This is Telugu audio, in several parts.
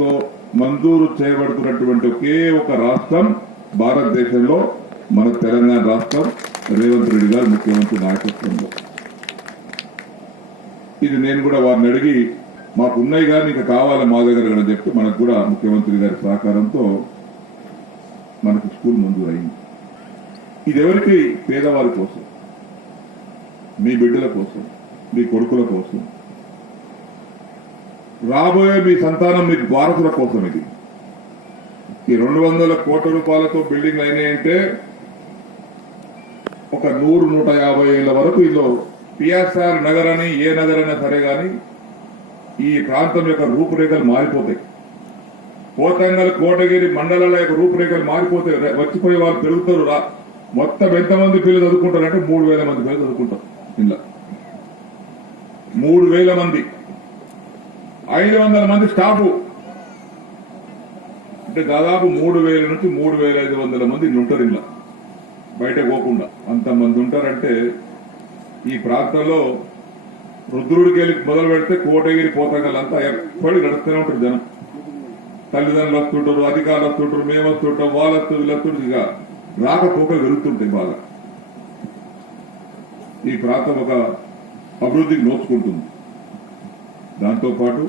తో మంజూరు చేయబడుతున్నటువంటి ఒకే ఒక రాష్ట్రం భారతదేశంలో మన తెలంగాణ రాష్ట్రం రేవంత్ రెడ్డి గారు ముఖ్యమంత్రి నాయకత్వంలో. ఇది నేను కూడా వారిని అడిగి మాకు ఉన్నాయి కానీ ఇంకా కావాలి మా దగ్గర అని చెప్పి మనకు కూడా ముఖ్యమంత్రి గారి సహకారంతో మనకు స్కూల్ మంజూరు అయింది. ఇది ఎవరికి పేదవారి కోసం మీ బిడ్డల కోసం మీ కొడుకుల కోసం రాబోయే మీ సంతానం మీ వారసుల కోసం ఇది. ఈ రెండు వందల కోట్ల రూపాయలతో బిల్డింగ్ అయినాయంటే ఒక నూరు నూట యాభై ఏళ్ళ వరకు ఇందులో పిఎస్ఆర్ నగర్ అని ఏ నగర్ అయినా సరే గాని ఈ ప్రాంతం యొక్క రూపురేఖలు మారిపోతాయి. కోతంగల్ కోటగిరి మండలాల యొక్క రూపురేఖలు మారిపోతాయి వచ్చిపోయే వాళ్ళు పెరుగుతారు. రా- మొత్తం ఎంతమంది పిల్లలు చదువుకుంటారంటే మూడు వేల మంది పిల్లలు చదువుకుంటారు ఇలా మూడు వేల మంది. ఐదు వందల మంది స్టాఫ్. అంటే దాదాపు మూడు వేల నుంచి మూడు వేల ఐదు వందల మంది ఉంటారు ఇలా బయట పోకుండా. అంతమంది ఉంటారంటే ఈ ప్రాంతంలో రుద్రుడికి వెళ్ళి మొదలు పెడితే కోటగిరి పోతగలంతా అంతా ఎప్పటి నడుస్తూనే ఉంటారు జనం. తల్లిదండ్రులు వస్తుంటారు అధికారులు వస్తుంటారు మేము వస్తుంటాం వాళ్ళు వస్తు వీళ్ళు వస్తుంటారు ఇక పోక వెలుతుంటుంది బాగా. ఈ ప్రాంతం ఒక అభివృద్ధికి నోచుకుంటుంది. దాంతోపాటు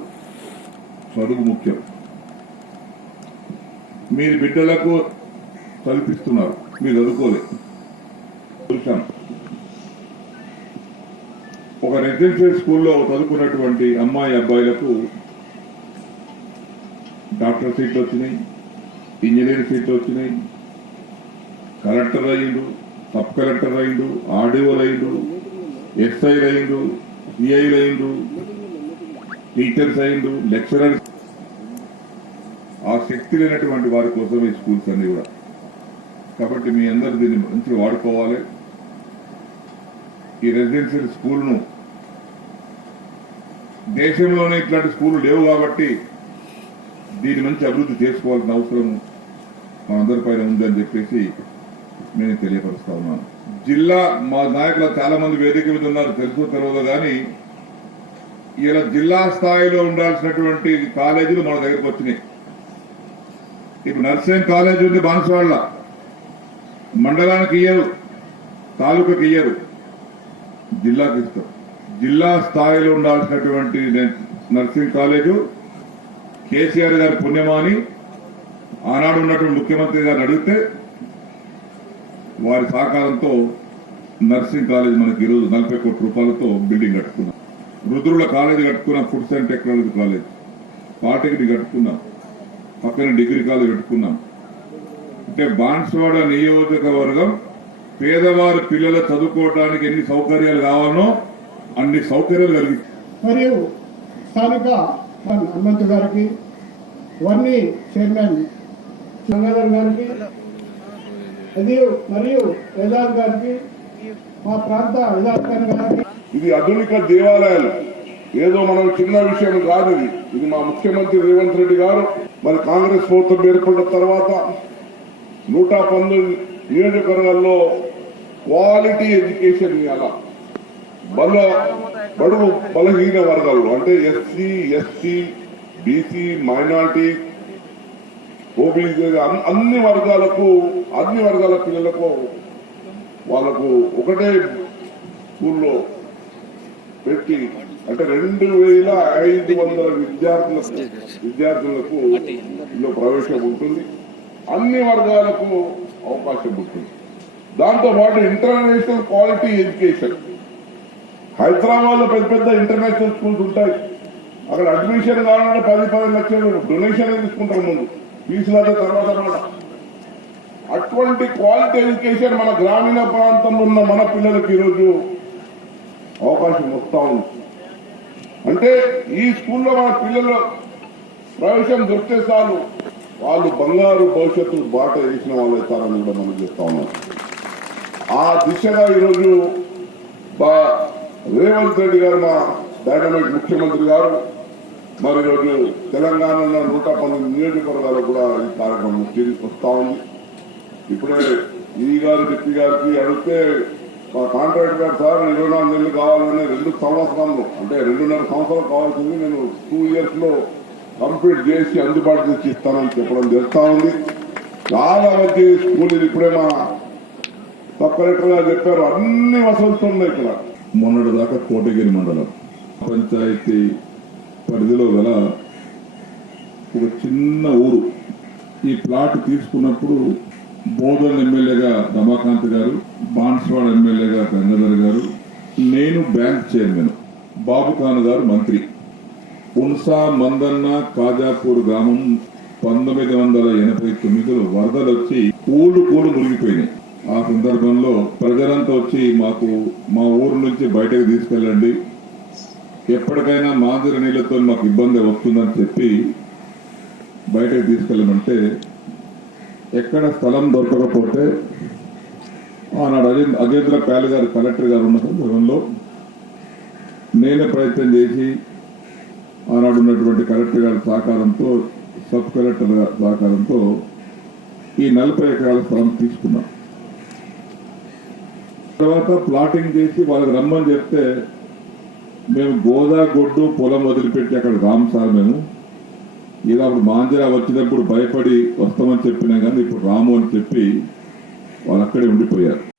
చదువు ముఖ్యం. మీరు బిడ్డలకు కల్పిస్తున్నారు. మీరు చదువుకోలేదు చూశాం ఒక రెసిడెన్షియల్ స్కూల్లో చదువుకున్నటువంటి అమ్మాయి అబ్బాయిలకు డాక్టర్ సీట్లు వచ్చినాయి ఇంజనీరింగ్ సీట్లు వచ్చినాయి. కలెక్టర్ అయ్యిండు సబ్ కలెక్టర్ అయ్యిండు ఆర్డీఓలు అయ్యిండు ఎస్ఐలు అయ్యిండు సిఐలు అయ్యిండు. టీచర్స్ అయ్యిండు లెక్చరర్స్. ఆ శక్తి లేనటువంటి వారి కోసం ఈ స్కూల్స్ అన్ని కూడా. కాబట్టి మీ అందరూ దీన్ని మంచిగా వాడుకోవాలి. ఈ రెసిడెన్షియల్ స్కూల్ను దేశంలోనే ఇట్లాంటి స్కూళ్ళు లేవు కాబట్టి దీని మంచి అభివృద్ధి చేసుకోవాల్సిన అవసరం మనందరి పైన ఉందని చెప్పేసి నేను తెలియపరుస్తా ఉన్నాను. జిల్లా మా నాయకులు చాలా మంది వేదిక మీద ఉన్నారు తెలుసు తెలియదు కానీ ఇలా జిల్లా స్థాయిలో ఉండాల్సినటువంటి కాలేజీలు మన దగ్గరకు వచ్చినాయి. ఇప్పుడు నర్సింగ్ కాలేజ్ ఉంది బాన్సువాళ్ళ. మండలానికి ఇయ్యరు తాలూకాకి ఇయ్యరు. జిల్లాకి ఇస్తారు జిల్లా స్థాయిలో ఉండాల్సినటువంటి నర్సింగ్ కాలేజు కేసీఆర్ గారి పుణ్యమాని ఆనాడు ఉన్నటువంటి ముఖ్యమంత్రి గారిని అడిగితే వారి సహకారంతో నర్సింగ్ కాలేజ్ మనకి ఈరోజు నలభై కోట్ల రూపాయలతో బిల్డింగ్ కట్టుకున్నాం. రుద్రుల కాలేజ్ కట్టుకున్నాం food and technology college. Polytechnic కట్టుకున్నాం పక్కన డిగ్రీ కాలేజ్ కట్టుకున్నాం. అంటే బాన్స్వాడ నియోజకవర్గం పేదవారి పిల్లల చదువుకోవడానికి ఎన్ని సౌకర్యాలు కావాలనో అన్ని సౌకర్యాలు కలిగి మరియు స్థానిక హనుమంతు గారికి వర్ణి చైర్మన్ గంగాధర్ గారికి మరియు మరియు గారికి మా ప్రాంత విధాయకన్ గారికి ఇది ఆధునిక దేవాలయాలు. ఏదో మనం చిన్న విషయం కాదు ఇది. ఇది మా ముఖ్యమంత్రి రేవంత్ రెడ్డి గారు మరి కాంగ్రెస్ ప్రభుత్వం ఏర్పడిన తర్వాత నూట పంతొమ్మిది నియోజకవర్గాల్లో క్వాలిటీ ఎడ్యుకేషన్ ఇవ్వాల బల బడుగు బలహీన వర్గాలు అంటే SC ST BC minority OBC అన్ని వర్గాలకు అన్ని వర్గాల పిల్లలకు వాళ్ళకు ఒకటే స్కూల్లో పెట్టి అంటే రెండు వేల ఐదు వందల విద్యార్థులకు విద్యార్థులకు ఇందులో ప్రవేశం ఉంటుంది. అన్ని వర్గాలకు అవకాశం ఉంటుంది. దాంతో పాటు ఇంటర్నేషనల్ క్వాలిటీ ఎడ్యుకేషన్. హైదరాబాద్లో పెద్ద పెద్ద ఇంటర్నేషనల్ స్కూల్స్ ఉంటాయి. అక్కడ అడ్మిషన్ కావాలంటే పది పది లక్షలు డొనేషన్ తీసుకుంటారు ముందు. ఫీజులు అయితే తర్వాత అటువంటి క్వాలిటీ ఎడ్యుకేషన్ మన గ్రామీణ ప్రాంతంలో ఉన్న మన పిల్లలకి ఈరోజు అవకాశం వస్తా ఉంది. అంటే ఈ స్కూల్లో మన పిల్లలు ప్రవేశం దొరికితే చాలు. వాళ్ళు బంగారు భవిష్యత్తు బాట వేసిన వాళ్ళు అవుతారని కూడా మనం చెప్తా ఉన్నాం. ఆ దిశగా ఈరోజు రేవంత్ రెడ్డి గారు మా డైనమైట్ ముఖ్యమంత్రి గారు మరి ఈరోజు తెలంగాణలో నూట పంతొమ్మిది నియోజకవర్గాలు కూడా ఈ కార్యక్రమం వస్తా ఉంది. ఇప్పుడే ఈ గారు డిప్యూటీ గారికి అడిగితే మా కాంట్రాక్ట్ గారు సార్ ఇరవై నాలుగు నెలలు కావాలని రెండు సంవత్సరాలు అంటే రెండున్నర సంవత్సరాలు కావాల్సింది నేను టూ ఇయర్స్లో కంప్లీట్ చేసి అందుబాటు తెచ్చి ఇస్తానని చెప్పడం జరుగుతా ఉంది. చాలా మంచి స్కూల్ ఇప్పుడే మా సబ్ కలెక్టర్ గారు చెప్పారు అన్ని వసతులు ఉన్నాయి ఇక్కడ. మొన్నటి దాకా కోటగిరి మండలం పంచాయతీ పరిధిలో గల ఒక చిన్న ఊరు. ఈ ప్లాట్ తీసుకున్నప్పుడు బోధన్ ఎమ్మెల్యేగా రమాకాంత్ గారు బాన్స్వాడ ఎమ్మెల్యేగా గంగాధర్ గారు నేను బ్యాంక్ చైర్మన్ బాబు ఖాన్ గారు మంత్రి. ఉన్సా మందన్న కాజాపూర్ గ్రామం పంతొమ్మిది వందల ఎనభై తొమ్మిదిలో వరదలు వచ్చి ఊళ్ళు కూలు మునిగిపోయినాయి. ఆ సందర్భంలో ప్రజలంతా వచ్చి మాకు మా ఊరు నుంచి బయటకు తీసుకెళ్ళండి. ఎప్పటికైనా మాదిరి నీళ్ళతో మాకు ఇబ్బంది వస్తుందని చెప్పి బయటకు తీసుకెళ్ళమంటే ఎక్కడ స్థలం దొరకకపోతే ఆనాడు అదే అజేంద్ర ప్యాల్ గారు కలెక్టర్ గారు ఉన్న సందర్భంలో నేనే ప్రయత్నం చేసి ఆనాడు ఉన్నటువంటి కలెక్టర్ గారి సహకారంతో సబ్ కలెక్టర్ సహకారంతో ఈ నలభై ఎకరాల స్థలం తీసుకున్నాం. తర్వాత ప్లాటింగ్ చేసి వాళ్ళకి రమ్మని చెప్తే మేము గోదా గొడ్డు పొలం వదిలిపెట్టి అక్కడ రామ్ సార్ మేము. ఇలా అప్పుడు మాంజరా వచ్చినప్పుడు భయపడి వస్తామని చెప్పినా కానీ ఇప్పుడు రాము అని చెప్పి వాళ్ళు అక్కడే ఉండిపోయారు.